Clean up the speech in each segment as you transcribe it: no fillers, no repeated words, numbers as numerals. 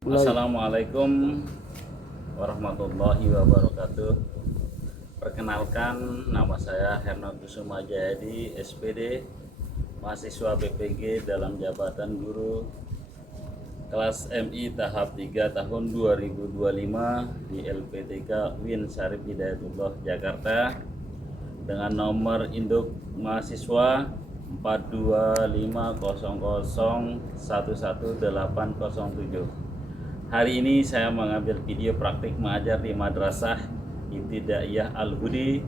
Assalamualaikum warahmatullahi wabarakatuh. Perkenalkan, nama saya Herno Kusuma Jayadi, SPD, mahasiswa BPG dalam jabatan guru kelas MI tahap 3 tahun 2025 di LPTK UIN Syarif Hidayatullah Jakarta dengan nomor induk mahasiswa 42500111807. Hari ini saya mengambil video praktik mengajar di Madrasah Ibtidaiyah Al-Hudi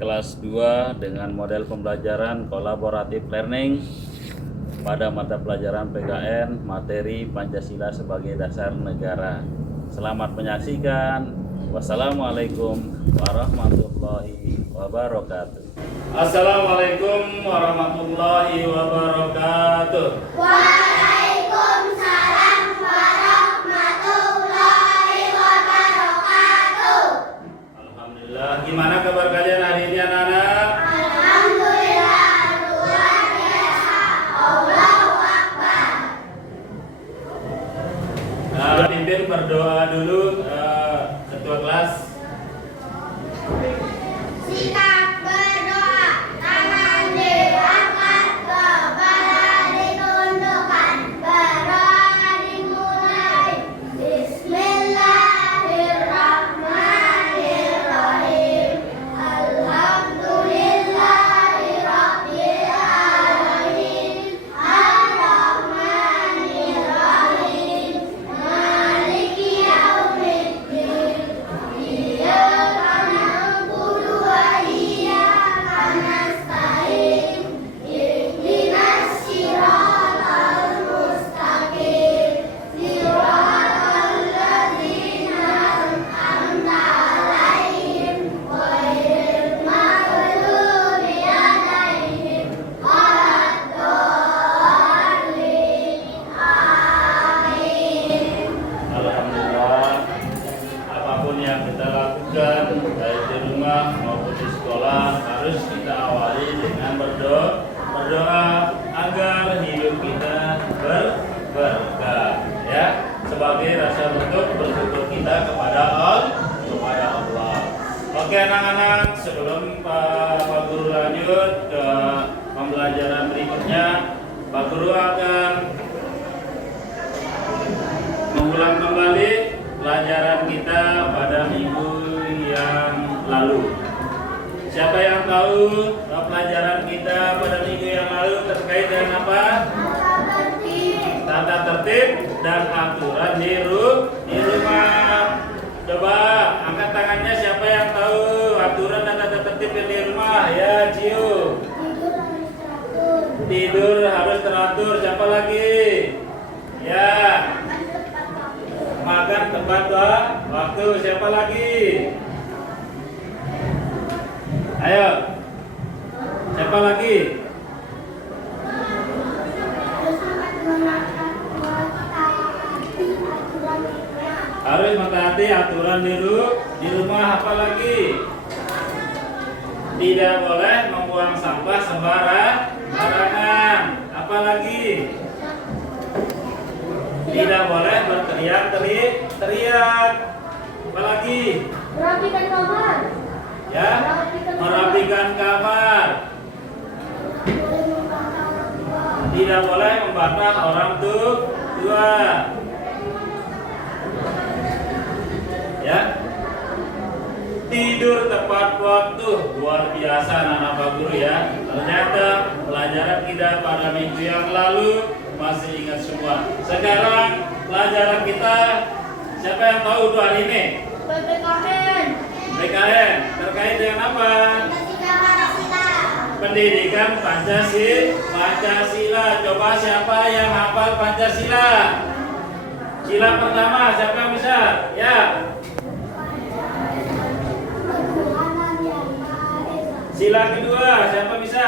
kelas 2 dengan model pembelajaran kolaboratif learning pada mata pelajaran PKN materi Pancasila sebagai dasar negara. Selamat menyaksikan. Wassalamualaikum warahmatullahi wabarakatuh. Assalamualaikum warahmatullahi wabarakatuh. Gimana kabar kalian hari ini anak-anak? Alhamdulillah luar biasa. Allahu Akbar. Pimpin berdoa dulu ketua kelas. Sikap berdoa, tangan diangkat, kepala ditundukkan, berdoa dimulai. Bismillahirrahmanirrahim. Alhamdulillahirabbil alamin. Ar-Rahmanirrahim. Maliki yaumiddin. Iyyaka na'budu wa iyyaka nasta'in. Ihdinas siratal mustaqim. Siratal ladzina an'amta 'alaihim ghairil maghdubi 'alaihim waladdallin. Amin. Alhamdulillah, apapun yang kita lakukan baik di rumah maupun di sekolah harus kita awali dengan berdoa agar hidup kita berberkah, ya, sebagai rasa bentuk bersyukur kita kepada Allah. Oke anak-anak, sebelum Pak Guru lanjut ke pembelajaran berikutnya, Pak Guru akan mengulang kembali pelajaran kita pada minggu yang lalu. Siapa yang tahu pelajaran kita pada minggu yang lalu terkait dengan apa? Tata tertib dan aturan di rumah. Coba angkat tangannya siapa yang tahu aturan dan tata tertib yang di rumah, ya cium. Tidur harus teratur. Siapa lagi? Ya. Makan tepat waktu. Siapa lagi? Ayo. Siapa lagi? Harus mentaati aturan di rumah. Apa lagi? Tidak boleh membuang sampah sembarangan. Apa lagi? Tidak boleh berteriak. Apa lagi? Merapikan kamar. Ya, merapikan kamar. Tidak boleh membantah orang tua. Ya. Tidur tepat waktu. Luar biasa anak-anak Pak Guru ya. Ternyata pelajaran kita pada minggu yang lalu masih ingat semua. Sekarang pelajaran kita, siapa yang tahu untuk hari ini? PKN terkait dengan apa? Pendidikan Pancasila. Coba siapa yang hafal Pancasila? Sila pertama siapa yang bisa? Ya. Sila kedua siapa bisa?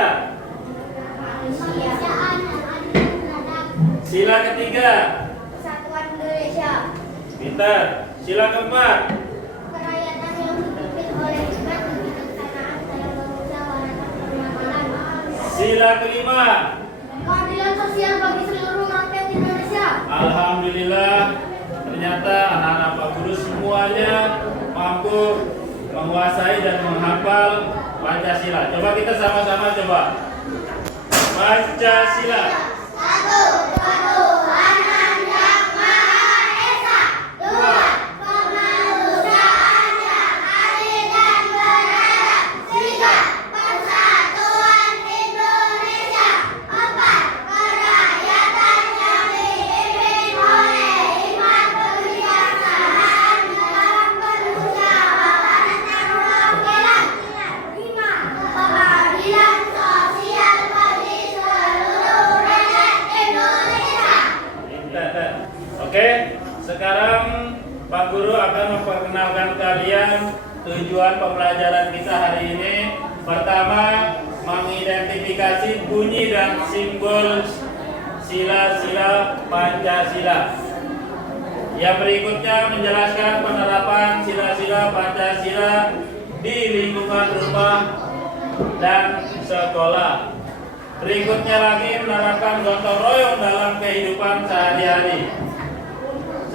Sila ketiga. Kesatuan Indonesia. Pintar. Sila keempat. Kerakyatan yang dipimpin oleh hikmat dan kebijaksanaan dalam bermusyawarah dan permuamalan. Sila kelima. Keadilan sosial bagi seluruh rakyat Indonesia. Alhamdulillah. alhamdulillah ternyata anak-anak Pak Guru semuanya mampu menguasai dan menghafal Pancasila. Coba kita sama-sama coba. Pancasila. Satu, Tuhan yang Maha Esa. Dua, kemanusiaan yang adil dan beradab. Tiga, persatuan Indonesia. Empat, kerakyatan yang dipimpin oleh hikmat kebijaksanaan dalam permusyawaratan dan perwakilan. Lima, keadilan sosial bagi seluruh rakyat Indonesia. Oke, sekarang Pak Guru akan memperkenalkan kalian tujuan pembelajaran kita hari ini. Pertama, mengidentifikasi bunyi dan simbol sila-sila Pancasila. Yang berikutnya menjelaskan penerapan sila-sila Pancasila di lingkungan rumah dan sekolah. Berikutnya lagi menerapkan gotong royong dalam kehidupan sehari-hari.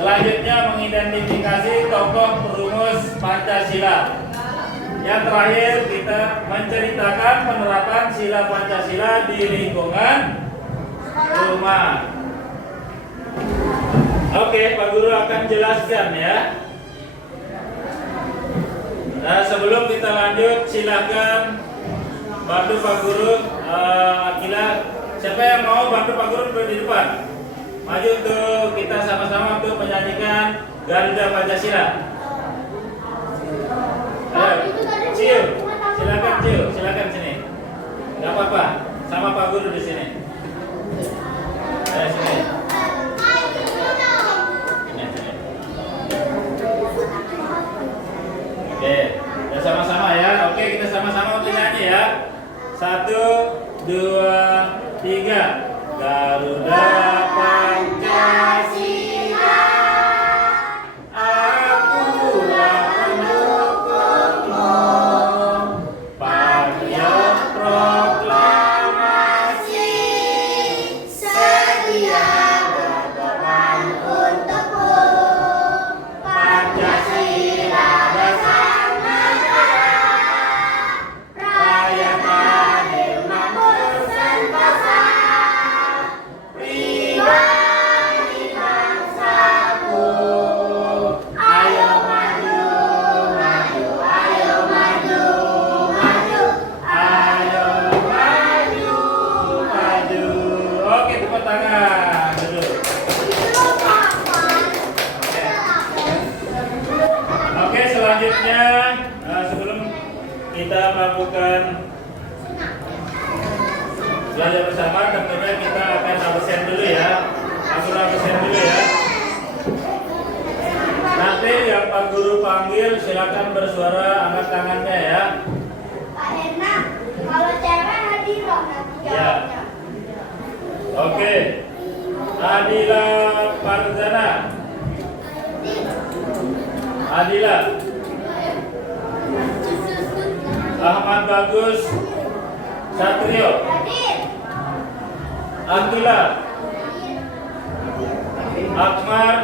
Selanjutnya mengidentifikasi tokoh perumus Pancasila. Yang terakhir kita menceritakan penerapan sila Pancasila di lingkungan rumah. Oke, Pak Guru akan jelaskan ya. Nah, sebelum kita lanjut, silakan bantu Pak Guru. Akila, siapa yang mau bantu Pak Guru di depan? Maju untuk kita sama-sama untuk menyanyikan Garuda Pancasila. Ayo, Ciu, silakan Ciu, silakan sini. Gak apa-apa, sama Pak Guru di sini. Ayo sini. Sini. Oke, kita sama-sama ya. Oke, kita sama-sama untuk nyanyi ya. 1, 2, 3. Garuda Pancasila, akulah pendukungmu. Patriot proklamasi, setia berkorban untukmu. Pancasila dasar negara, rakyat adil makmur sentosa. Pribadi bangsaku, ayo maju, maju, ayo maju, maju, ayo maju, maju. Oke, tepuk tangan. Duduk. Oke, selanjutnya sebelum kita melakukan belajar bersama, tentunya kita akan absen dulu ya. Langsung absen dulu ya. Nanti yang Pak Guru panggil silakan bersuara, angkat tangannya ya. Pak Herna, kalau cewek hadir dong nanti jawabnya. Oke. Adila Farzana. Adila. Ahmad Bagus Satrio. Hadir. Akila. Akmar.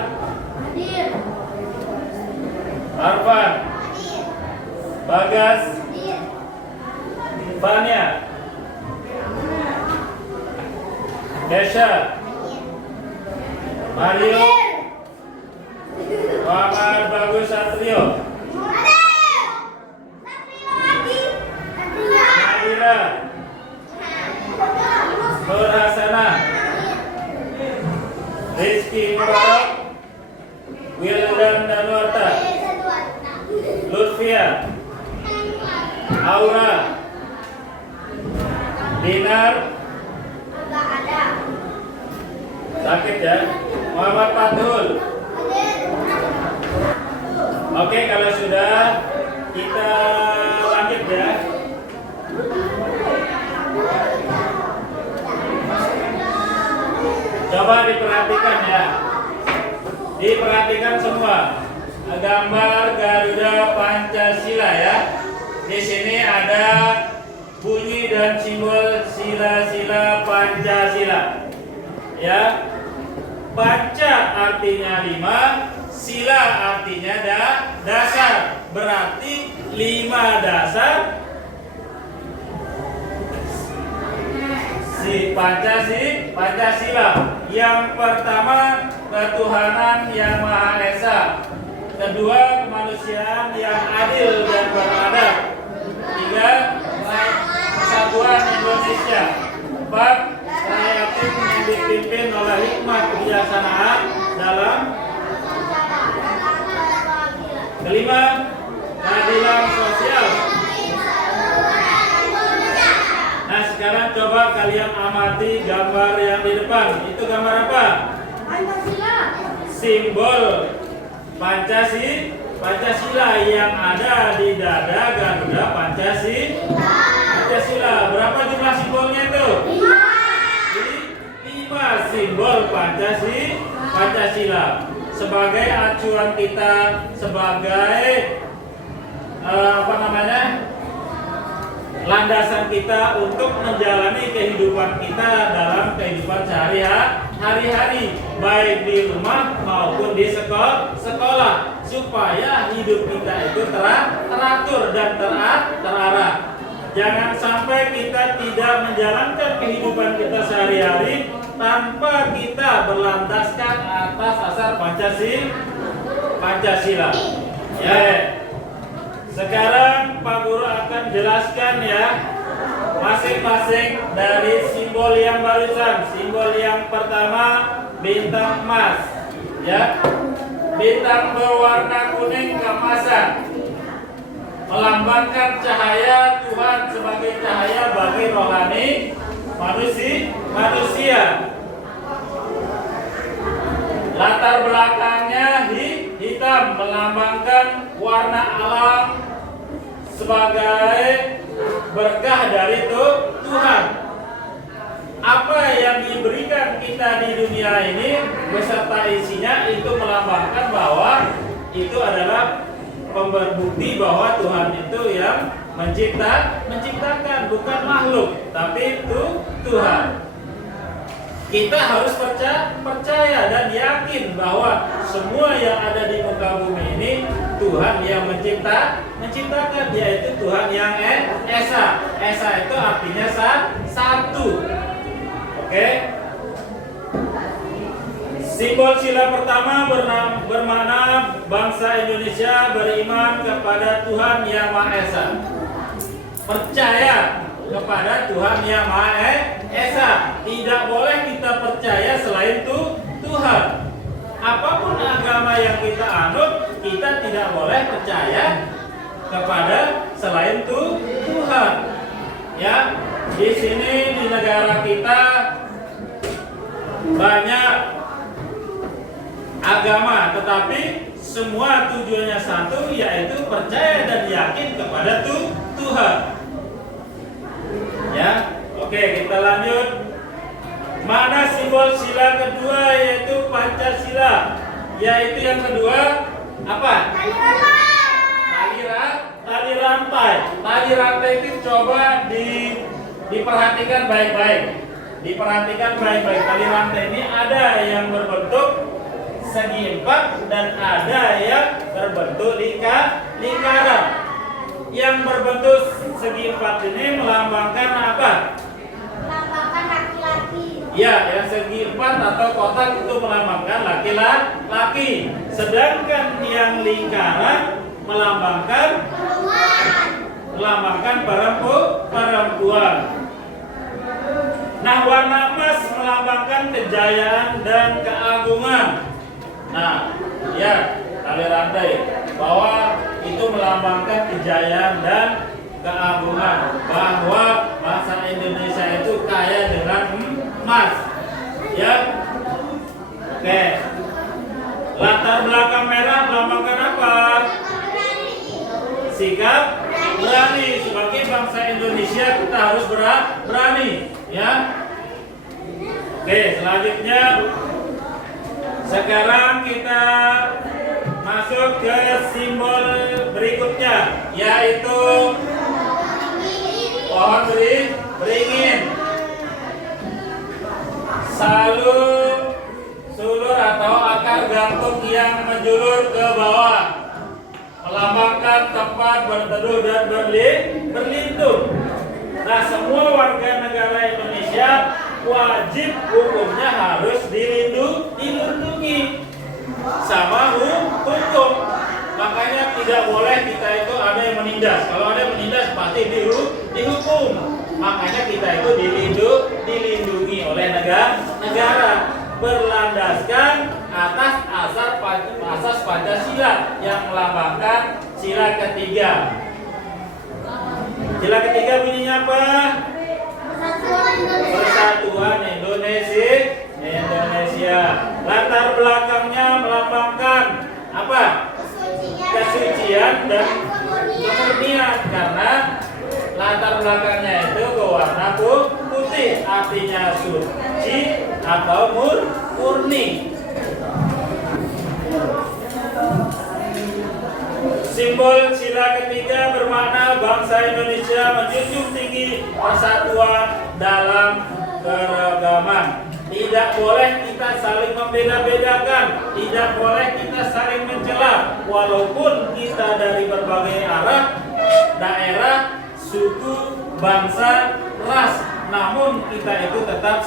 Hadir. Arfan. Hadir. Bagas. Hadir. Fania. Desha. Mario. Hadir. Muhammad Bagus Satrio. Hadir. Satrio hadir. Nadira. Nur Hasanah. Rizky Mubarak. Wildan Danwarta. Lutfia. Aura. Dinar. Enggak ada. Sakit ya. Muhammad Fathul. Oke, kalau sudah kita lanjut ya. Coba diperhatikan ya. Diperhatikan semua. Gambar Garuda Pancasila ya. Di sini ada bunyi dan simbol sila-sila Pancasila. Ya. Panca artinya 5, sila artinya dasar. Berarti 5 dasar Pancasila. Yang pertama, ketuhanan yang Maha Esa. Kedua, kemanusiaan yang adil dan beradab. Tiga, persatuan Indonesia. Empat, rakyat yang dipimpin oleh hikmat kebijaksanaan dalam. Kelima, keadilan sosial. Nah, sekarang coba kalian amati gambar yang di depan. Itu gambar apa? Pancasila. Simbol Pancasila yang ada di dada Garuda Pancasila. Berapa jumlah simbolnya itu? 5 simbol Pancasila. Sebagai acuan kita, sebagai landasan kita untuk menjalani kehidupan kita dalam kehidupan sehari-hari, baik di rumah maupun di sekolah, supaya hidup kita itu teratur dan terarah. Jangan sampai kita tidak menjalankan kehidupan kita sehari-hari tanpa kita berlandaskan atas asas Pancasila. Ya. Sekarang Pak Guru akan jelaskan ya masing-masing dari simbol yang barusan. Simbol yang pertama bintang emas, ya. Bintang berwarna kuning keemasan melambangkan cahaya Tuhan sebagai cahaya bagi rohani manusia. Latar belakangnya hitam melambangkan warna alam sebagai berkah dari Tuhan. Apa yang diberikan kita di dunia ini beserta isinya itu melambangkan bahwa itu adalah pembukti bahwa Tuhan itu yang menciptakan, bukan makhluk, tapi itu Tuhan. Kita harus percaya dan yakin bahwa semua yang ada di muka bumi ini Tuhan yang menciptakan, yaitu Tuhan yang Esa. Esa itu artinya satu. Oke. Simbol sila pertama bermakna bangsa Indonesia beriman kepada Tuhan yang Maha Esa. Percaya kepada Tuhan yang Maha Esa. Tidak boleh kita percaya selain Tuhan. Apapun agama yang kita anut, kita tidak boleh percaya kepada selain Tuhan. Ya, di sini di negara kita banyak agama, tetapi semua tujuannya satu, yaitu percaya dan yakin kepada Tuhan. Ya, oke, kita lanjut. Mana simbol sila kedua, yaitu Pancasila, yaitu yang kedua apa? Tali rantai. Tali rantai itu coba diperhatikan baik-baik. Tali rantai ini ada yang berbentuk segi empat dan ada yang berbentuk lingkaran. Yang berbentuk segi empat ini melambangkan apa? Melambangkan laki-laki. Ya, yang segi empat atau kotak itu melambangkan laki-laki. Sedangkan yang lingkaran melambangkan perempuan. Nah, warna emas melambangkan kejayaan dan keagungan. Nah, ya, tali rantai bahwa itu melambangkan kejayaan dan keagungan, bahwa bangsa Indonesia itu kaya dengan emas. Ya. Oke. Latar belakang merah melambangkan apa? Sikap berani. Sebagai bangsa Indonesia kita harus berani, ya. Oke, selanjutnya sekarang kita masuk ke simbol berikutnya, yaitu pohon beringin. Sulur tergantung yang menjulur ke bawah, melambangkan tempat berteduh dan berlindung. Nah, semua warga negara Indonesia wajib hukumnya harus dilindungi sama hukum. Makanya tidak boleh kita itu ada yang menindas. Kalau ada yang menindas pasti dihukum. Makanya kita itu dilindungi oleh negara berlandaskan atas asas Pancasila yang melambangkan sila ketiga. Sila ketiga bunyinya apa? Persatuan Indonesia. Latar belakangnya melambangkan apa? Kesucian dan kemurnian, karena latar belakangnya itu berwarna putih, artinya suci atau murni. Simbol sila ketiga bermakna bangsa Indonesia menjunjung tinggi persatuan dalam keragaman. Tidak boleh kita saling membeda-bedakan, tidak boleh kita saling mencela, walaupun kita dari berbagai arah, daerah, suku, bangsa, ras, namun kita itu tetap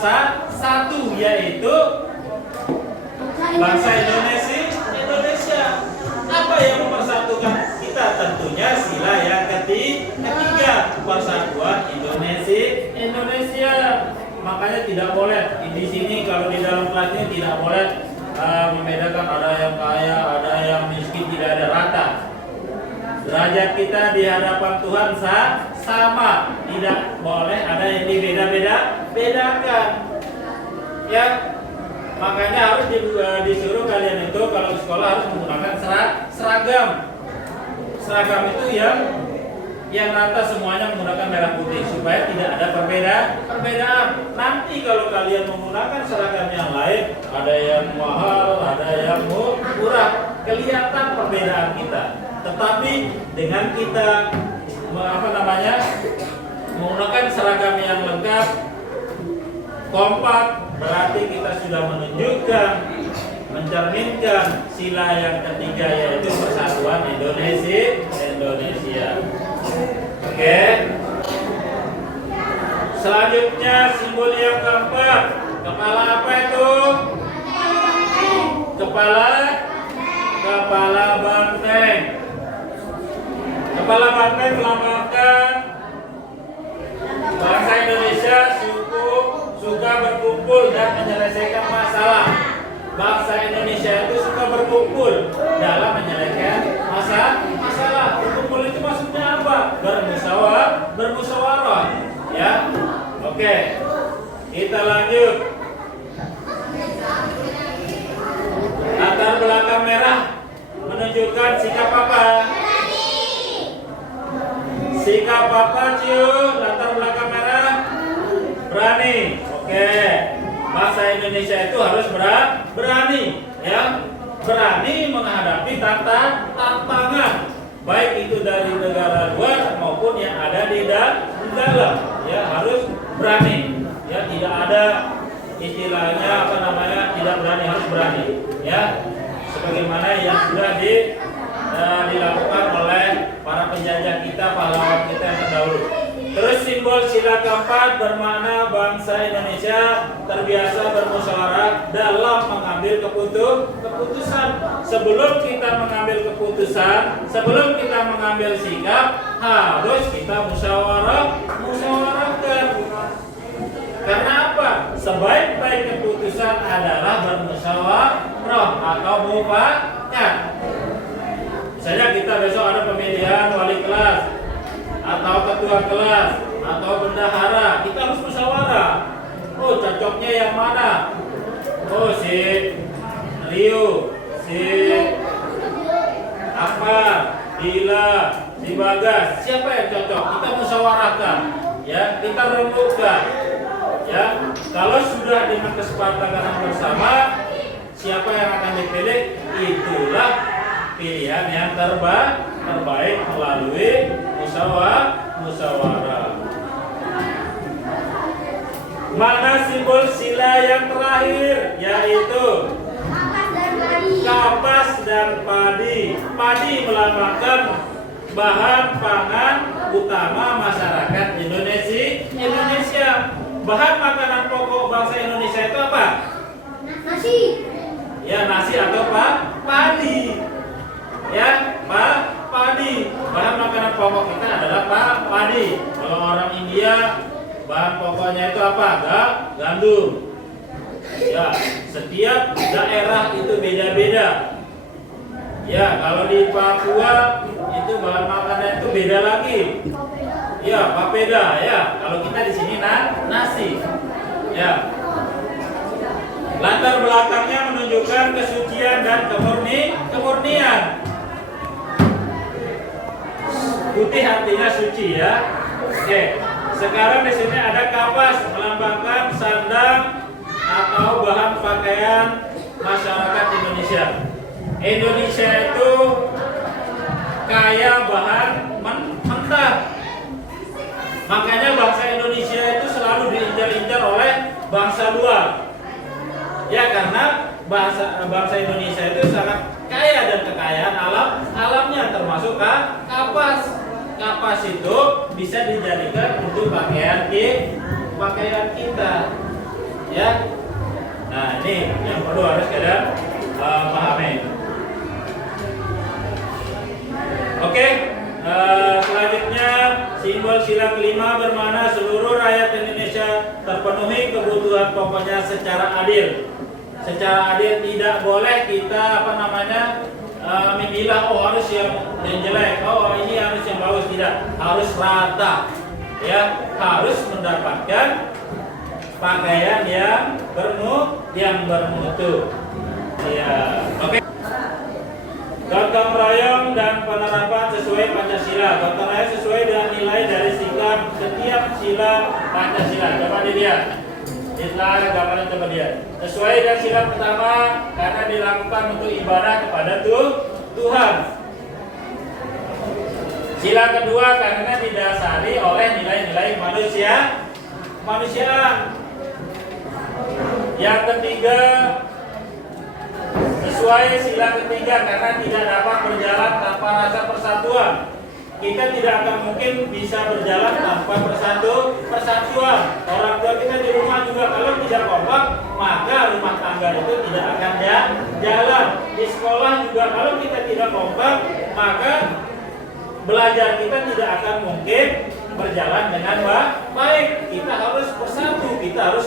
satu, yaitu bangsa Indonesia. Apa yang mempersatukan kita? Tentunya sila yang ketiga, persatuan Indonesia. Makanya tidak boleh di sini, kalau di dalam kelas ini tidak boleh membedakan ada yang kaya, ada yang miskin, tidak ada, rata. Derajat kita di hadapan Tuhan sama, tidak boleh ada yang dibeda-bedakan. Ya, makanya harus disuruh kalian itu kalau di sekolah harus menggunakan seragam. Seragam itu yang rata semuanya menggunakan merah putih supaya tidak ada perbedaan. Nanti kalau kalian menggunakan seragam yang lain, ada yang mahal, ada yang murah, kelihatan perbedaan kita. Tetapi dengan kita menggunakan seragam yang lengkap, kompak, berarti kita sudah mencerminkan sila yang ketiga, yaitu persatuan Indonesia. Oke. Selanjutnya simbol yang keempat, kepala apa itu? Kepala banteng. Kepala banteng melambangkan bangsa Indonesia suka berkumpul dan menyelesaikan masalah. Bangsa Indonesia itu suka berkumpul dalam menyelesaikan masalah. Berkumpul itu maksudnya apa? Bermusyawarah. Ya. Oke. Kita lanjut. Latar belakang merah menunjukkan sikap apa? Sikap apa, Ciu? Latar belakang merah berani. Oke. Bangsa Indonesia itu harus berani, ya, berani menghadapi tantangan, baik itu dari negara luar maupun yang ada di dalam, ya, harus berani, ya, tidak ada istilahnya tidak berani, harus berani, ya, sebagaimana yang sudah dilakukan oleh para penjajah kita, pahlawan kita yang terdahulu. Terus simbol sila keempat bermakna bangsa Indonesia terbiasa bermusyawarah dalam mengambil keputusan. Sebelum kita mengambil keputusan, sebelum kita mengambil sikap, harus kita musyawarahkan. Karena apa? Sebaik-baik keputusan adalah bermusyawarah atau mufakat. Misalnya kita besok ada pemilihan wali kelas, atau ketua kelas, atau bendahara, kita harus musyawarah. Oh, cocoknya yang mana? Oh, si Rio, si Akbar, Dila, si Bagas, siapa yang cocok? Kita musyawarahkan, ya, kita rembukan, ya. Kalau sudah dengan kesepakatan bersama, siapa yang akan dipilih, itulah pilihan yang terbaik melalui musyawarah. Mana simbol sila yang terakhir, yaitu dan padi. Padi melambangkan bahan pangan utama masyarakat Indonesia. Bahan makanan pokok bangsa Indonesia itu apa? Nasi. Ya, nasi atau padi. Ya, padi. Bahan makanan pokok kita adalah padi. Kalau orang India, bahan pokoknya itu apa? Gandum. Ya, setiap daerah itu beda-beda. Ya, kalau di Papua itu bahan makanan itu beda lagi. Ya, papeda ya. Kalau kita di sini nasi. Ya. Latar belakangnya menunjukkan kesucian dan kemurnian. Putih artinya suci ya. Oke. Sekarang di sini ada kapas melambangkan sandang atau bahan pakaian masyarakat Indonesia. Indonesia itu kaya bahan mentah. Makanya bangsa Indonesia itu selalu diincar-incar oleh bangsa luar. Ya, karena bangsa Indonesia itu sangat kaya dan kekayaan alamnya, termasuk kapas. Kapas itu bisa dijadikan untuk pakaian kita. Ya. Nah, ini yang perlu harus kalian pahami. Oke, selanjutnya simbol sila kelima bermakna seluruh rakyat Indonesia terpenuhi kebutuhan pokoknya secara adil. Secara adil, tidak boleh kita memilah harus yang jelek, ini harus yang bagus, tidak, harus rata. Ya, harus mendapatkan pakaian yang bermutu. Ya, oke. Gotong royong dan penerapan sesuai Pancasila. Gotong royong sesuai dengan nilai dari sikap setiap sila Pancasila. Coba dilihat. Itulah gambaran, coba lihat. Sesuai dengan sila pertama karena dilakukan untuk ibadah kepada Tuhan. Sila kedua karena didasari oleh nilai-nilai kemanusiaan. Yang ketiga, sesuai sila ketiga karena tidak dapat berjalan tanpa rasa persatuan. Kita tidak akan mungkin bisa berjalan tanpa persatuan. Orang tua kita di rumah juga kalau tidak kompak, maka rumah tangga itu tidak akan jalan. Di sekolah juga kalau kita tidak kompak, maka belajar kita tidak akan mungkin berjalan dengan baik. Kita harus bersatu, kita harus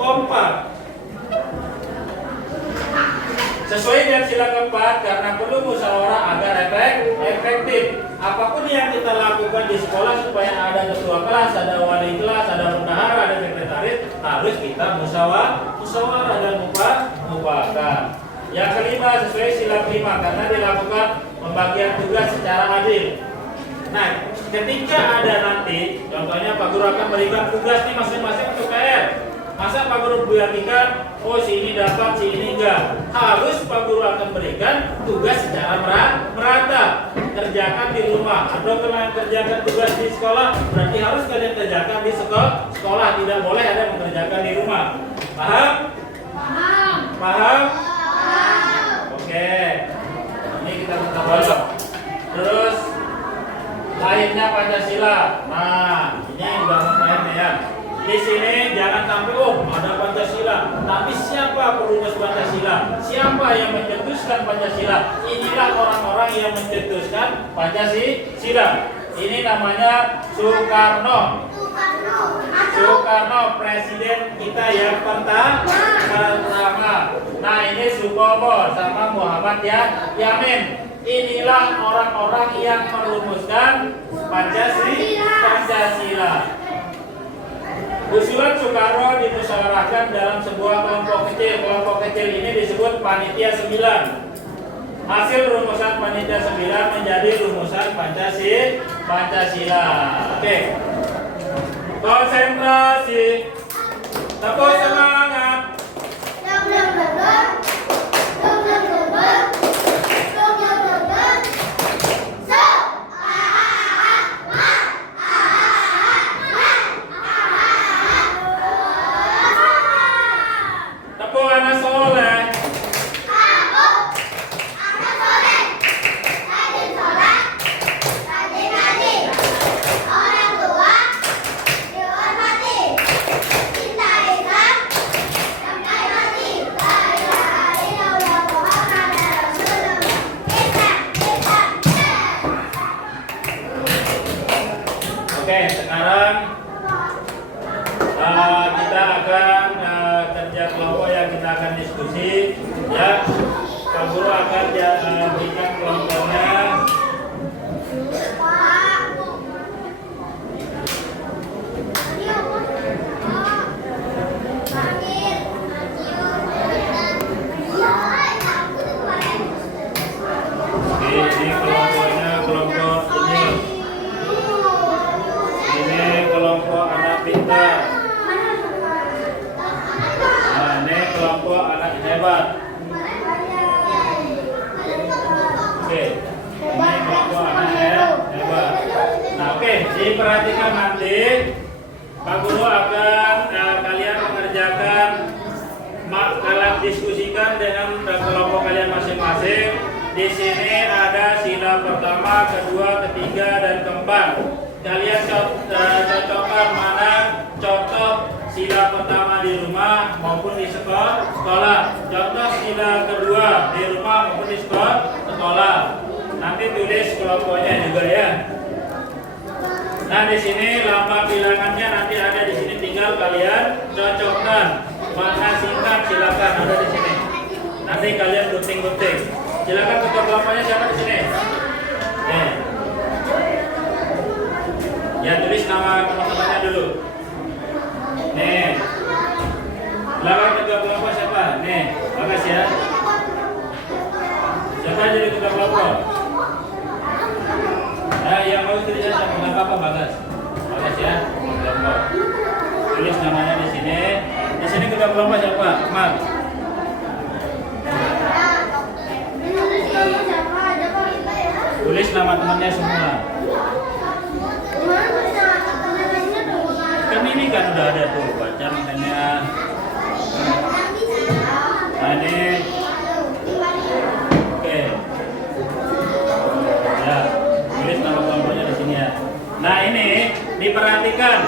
kompak. Sesuai dengan sila keempat karena perlu musyawarah agar efektif. Apapun yang kita lakukan di sekolah supaya ada ketua kelas, ada wali kelas, ada bendahara, ada sekretaris, harus kita musyawarah dan mufakat. Yang kelima sesuai sila kelima karena dilakukan pembagian tugas secara adil. Nah, ketika ada nanti, contohnya Pak Guru akan berikan tugas nih masing-masing untuk KR. Masa Pak Guru berikan, si ini dapat, si ini enggak. Harus Pak Guru akan berikan tugas secara merata. Kerjakan di rumah. Atau kalian kerjakan tugas di sekolah, berarti harus kalian kerjakan di sekolah. Tidak boleh ada yang mengerjakan di rumah. Paham? Paham? Oke. Ini kita tetap balik. Terus lainnya Pancasila. Nah, ini bangun lainnya ya. Di sini jangan sampai ada Pancasila, tapi siapa perumus Pancasila? Siapa yang mencetuskan Pancasila? Inilah orang-orang yang mencetuskan Pancasila. Ini namanya Soekarno. Soekarno, presiden kita yang pertama. Nah, ini Sukomo sama Muhammad Yamin. Inilah orang-orang yang merumuskan Pancasila. Usulan Soekarno dimusyawarahkan dalam sebuah kelompok kecil. Kelompok kecil ini disebut Panitia 9. Hasil rumusan Panitia 9 menjadi rumusan Pancasila. Oke. Konsentrasi. Tepuk semangat. Tepuk anak soleh. diskusi ya. Pak Guru akan berikan kelompoknya. Ini kelompoknya kelompok ini. Ini kelompok anak pintar. Nah, ini kelompok anak hebat. Oke, ini kelompok anak hebat. Nah, oke, diperhatikan nanti Pak Guru akan kalian mengerjakan kalian diskusikan dengan kelompok kalian masing-masing. Di sini ada sila pertama, kedua, ketiga, dan keempat. Kalian cocokkan mana contoh sila pertama di rumah maupun di sekolah. Contoh sila kedua di rumah maupun di sekolah. Nanti tulis kelompoknya juga ya. Nah, di sini lambang bilangannya nanti ada di sini, tinggal kalian cocokkan. Mana singkat silakan ada di sini. Nanti kalian gunting-gunting. Silakan ketua kelompoknya siapa di sini? Ya, tulis nama teman-temannya dulu. Nih. Silakan ketua kelompok siapa? Nih, bagus ya. Siapa jadi ketua kelompok? Nah, yang mau tulisnya siapa? Enggak apa-apa, bagus. Bagus ya, kelompok. Tulis namanya di sini. Di sini ketua kelompok siapa? Mat. Tulis nama temannya semua. Kan ini kan udah ada tuh, baca makanya. Nah, ini. Oke. Ya, tulis nama kelompoknya di sini ya. Nah, ini diperhatikan.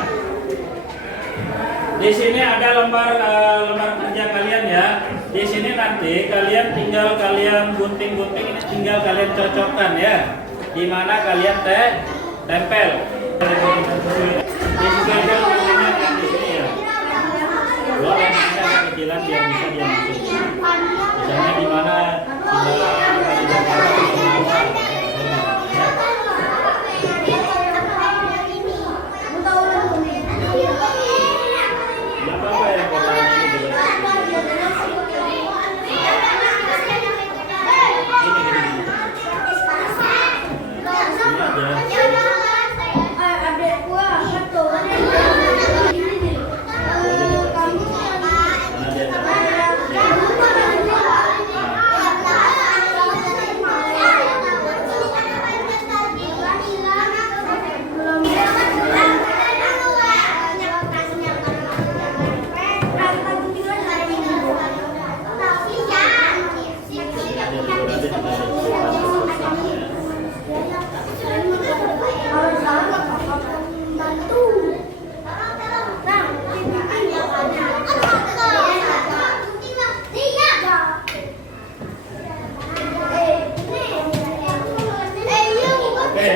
Di sini ada lembar kerja kalian ya. Di sini nanti kalian tinggal kalian gunting-gunting, ini tinggal kalian cocokkan ya. Di mana kalian tempel. Di sini ada guntingnya kan di sini ya. Dua yang ini ada kecilan biar bisa diambil. Misalnya di mana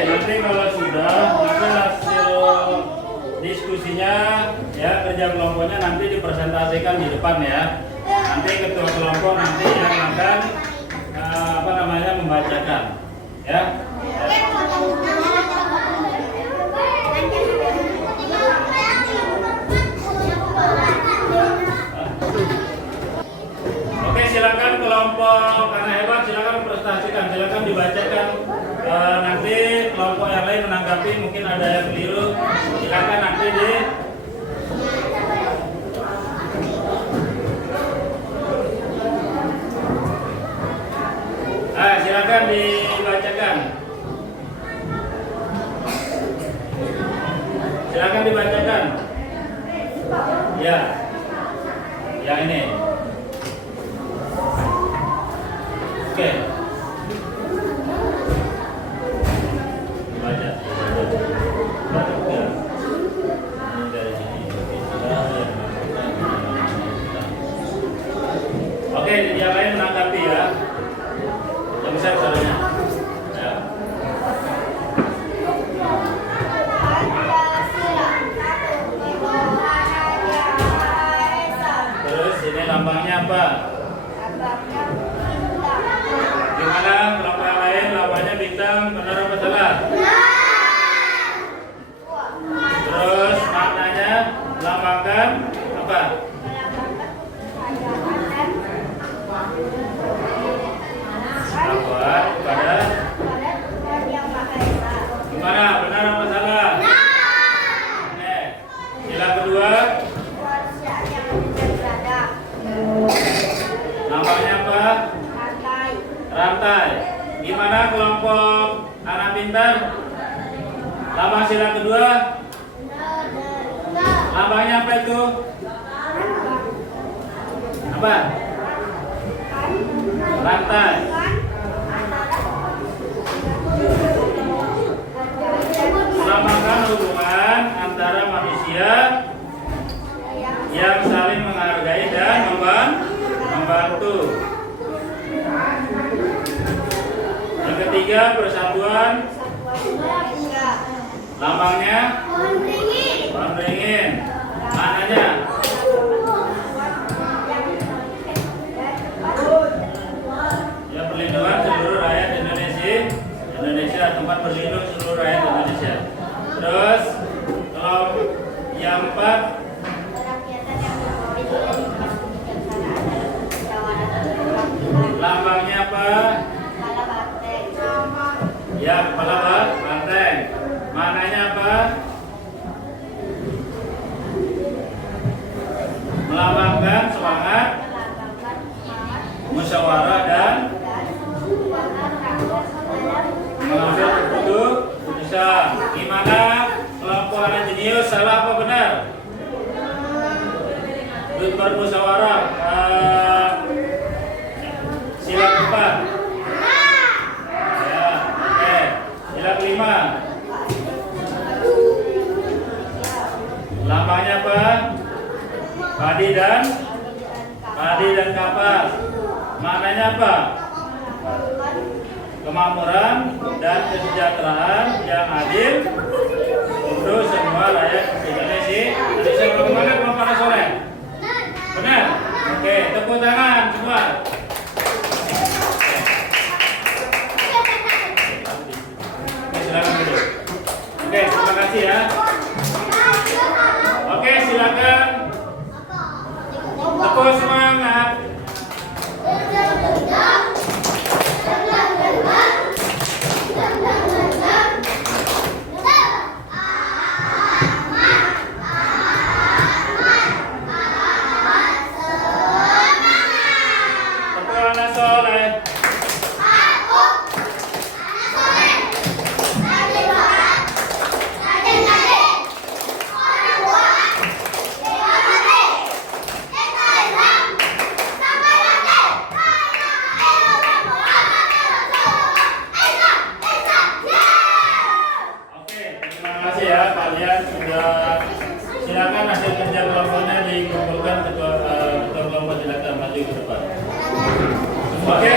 nanti kalau sudah nanti hasil diskusinya ya, kerja kelompoknya nanti dipresentasikan di depan ya. Nanti ketua kelompok nanti yang akan membacakan ya. Oke, silakan kelompok karena hebat, silakan presentasikan, silakan dibacakan. Nanti kelompok yang lain menanggapi, mungkin ada yang keliru, silakan nanti silakan dibacakan. Silakan dibacakan. Ya. Yang ini. Oke. Baca. Oke, yang lain menanggapi ya. Yang besar caranya. Ya. Terus ini lambangnya apa? Gimana kelompok yang lain? Lambangnya bintang, benar apa salah? Terus maknanya lambangkan apa? Sahabat pada gimana? Benar apa salah? Oke. Sila kedua. Lambangnya apa? Rantai. Gimana kelompok anak pintar? Lambang sila kedua. Lambangnya apa itu? Apa? Rantai. Melambangkan hubungan antara manusia yang saling menghargai dan membantu. Yang ketiga, persatuan. Lambangnya pohon beringin. Maknanya ya perlindungan seluruh rakyat Indonesia, tempat berlindung seluruh rakyat Indonesia. Terus kalau yang empat, lambangnya apa? Ya, kepala banteng. Maknanya apa? Melambangkan semangat, musyawarah dan mengambil keputusan. Gimana kelompok anak jenius, salah apa benar? Bermusyawarah. Sila keempat. Ya, oke. Sila kelima. Lambangnya apa? Padi dan kapas. Maknanya apa? Kemakmuran dan kesejahteraan yang adil untuk semua rakyat Indonesia. Indonesia bagaimana kelompok anak soleh? Benar? Oke, tepuk tangan semua. Oke, silakan duduk. Oke, terima kasih ya. Oke, silakan. Tepuk semangat. Kalian sudah silakan hasil kerja kelompoknya dikumpulkan ketua kelompok, silakan maju ke depan. Oke,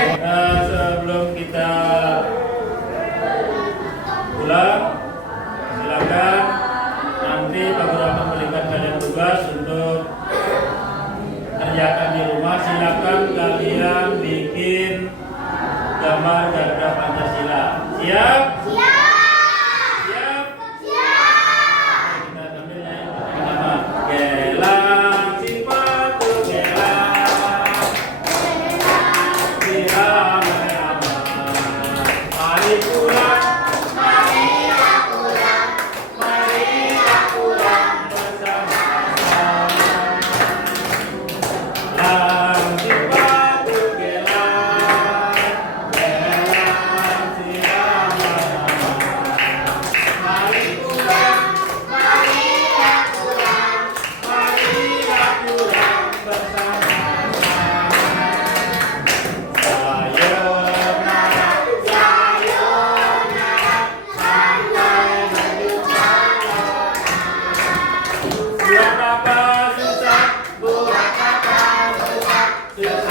sebelum kita pulang, silakan nanti Pak Guru akan memberikan kalian tugas untuk kerjakan di rumah. Silakan kalian bikin gambar Garuda Pancasila. Siap? Buat apa susah, buat apa susah, susah.